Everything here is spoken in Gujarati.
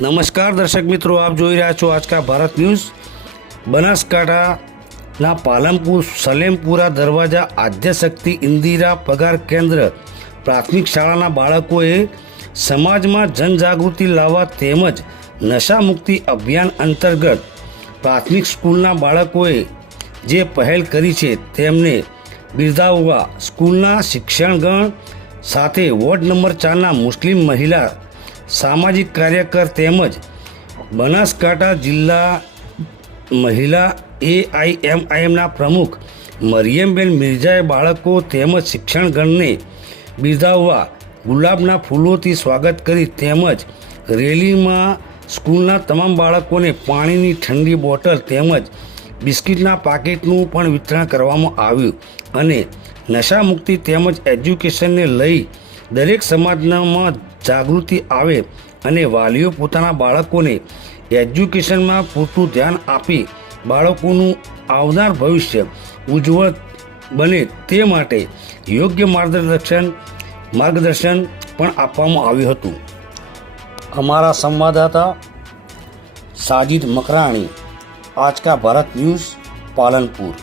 નમસ્કાર દર્શક મિત્રો, આપ જોઈ રહ્યા છો આજકા ભારત ન્યૂઝ. બનાસકાંઠાના પાલનપુર, સલેમપુરા દરવાજા આદ્યશક્તિ ઇન્દિરા પગાર કેન્દ્ર પ્રાથમિક શાળાના બાળકોએ સમાજમાં જનજાગૃતિ લાવવા તેમજ નશામુક્તિ અભિયાન અંતર્ગત પ્રાથમિક સ્કૂલના બાળકોએ જે પહેલ કરી છે તેમને બિરદાવવા સ્કૂલના શિક્ષણગણ સાથે વોર્ડ નંબર ચારના મુસ્લિમ મહિલા સામાજિક કાર્યકર તેમજ બનાસકાંઠા જિલ્લા મહિલા એઆઈએમઆઈએમના પ્રમુખ મરિયમબેન મિર્જાએ બાળકો તેમજ શિક્ષણગણને બિરદાવવા ગુલાબના ફૂલોથી સ્વાગત કરી તેમજ રેલીમાં સ્કૂલના તમામ બાળકોને પાણીની ઠંડી બોટલ તેમજ બિસ્કિટના પાકીટનું પણ વિતરણ કરવામાં આવ્યું અને નશામુક્તિ તેમજ એજ્યુકેશનને લઈ દરેક સમાજમાં જાગૃતિ આવે અને વાલીઓ પોતાના બાળકોને એજ્યુકેશનમાં પૂરતું ધ્યાન આપી બાળકોનું આવનાર ભવિષ્ય ઉજ્જવળ બને તે માટે યોગ્ય માર્ગદર્શન માર્ગદર્શન પણ આપવામાં આવ્યું હતું. અમારા સંવાદદાતા સાજિદ મકરાણી આજકા ભારત ન્યૂઝ, પાલનપુર.